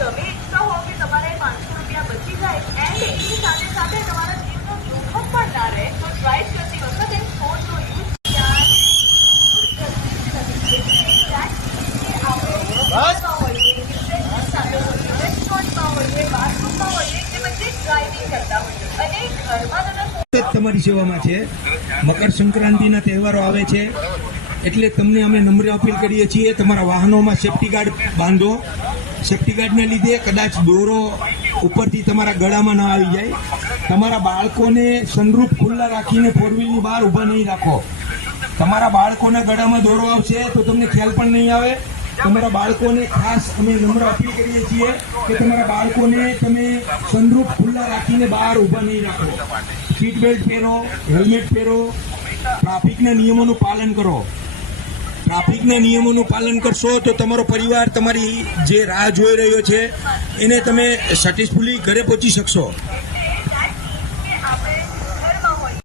તમે ઈચ્છતા હો કે તમારે 500 રૂપિયા બચી જાય એન્ડ એની સાથે સાથે તમારા જીવનું જોખમ પણ ના રહે તો ડ્રાઈવ કરતી વખતે ફોનનો યુઝ તમારી સેવામાં છે. મકર સંક્રાંતિના તહેવારો આવે છે એટલે તમને અમે નમ્ર અપીલ કરીએ છીએ, તમારા વાહનોમાં સેફ્ટી ગાર્ડ બાંધો. સેફ્ટી ગાર્ડને લીધે કદાચ દોરો ઉપરથી તમારા ગળામાં ન આવી જાય. તમારા બાળકોને સનરૂફ ખુલ્લા રાખીને ફોર વ્હીલની બહાર ઊભા નહીં રાખો. તમારા બાળકોના ગળામાં દોરો આવશે તો તમને ખ્યાલ પણ નહીં આવે. તમારા બાળકોને ખાસ અમે નમ્ર અપીલ કરીએ છીએ કે તમારા બાળકોને તમે સનરૂફ ખુલ્લા રાખીને બહાર ઊભા નહીં રાખો. સીટ બેલ્ટ પહેરો, હેલ્મેટ પહેરો, ટ્રાફિકના નિયમોનું પાલન કરો. ટ્રાફિકના નિયમોનું પાલન કરશો તો તમારો પરિવાર તમારી જે રાહ જોઈ રહ્યો છે એને તમે સક્સેસફુલી ઘરે પહોંચી શકશો.